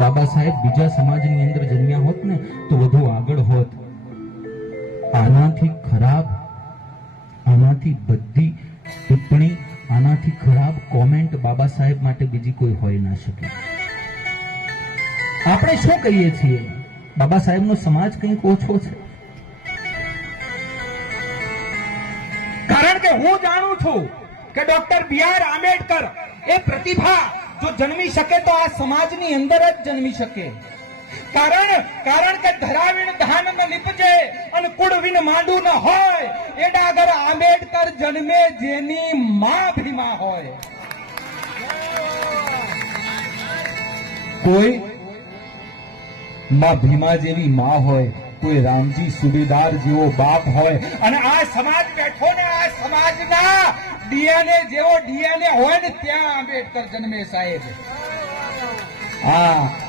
બાબા સાહેબ બીજા સમાજની અંદર જન્મ્યા હોત ને તો વધુ આગળ હોત. આનાથી ખરાબ, આનાથી બધી ટિપ્પણી, આનાથી ખરાબ કોમેન્ટ બાબા સાહેબ માટે બીજી કોઈ હોઈ ના શકે. આપણે શું કહીએ છીએ? બાબા સાહેબનો સમાજ કંઈક ઓછો છે. કારણ કે હું જાણું છું કે ડોક્ટર બી.આર. આંબેડકર એ પ્રતિભા જો જન્મી શકે તો આ સમાજની અંદર જ જન્મી શકે. કારણ કે ધરાવીણ ધાન ન નીપજે અને કુળવીન માંડું ન હોય એ ડાગર આંબેડકર જન્મે જેની માં ભીમા હોય. કોઈ માં ભીમા જેવી માં હોય, કોઈ રામજી સુબેદાર જેવો બાપ હોય, અને આ સમાજ બેઠો ને આ સમાજના ડીએનએ જેવો ડીએનએ હોય ને ત્યાં આંબેડકર જન્મે સાહેબ. હા.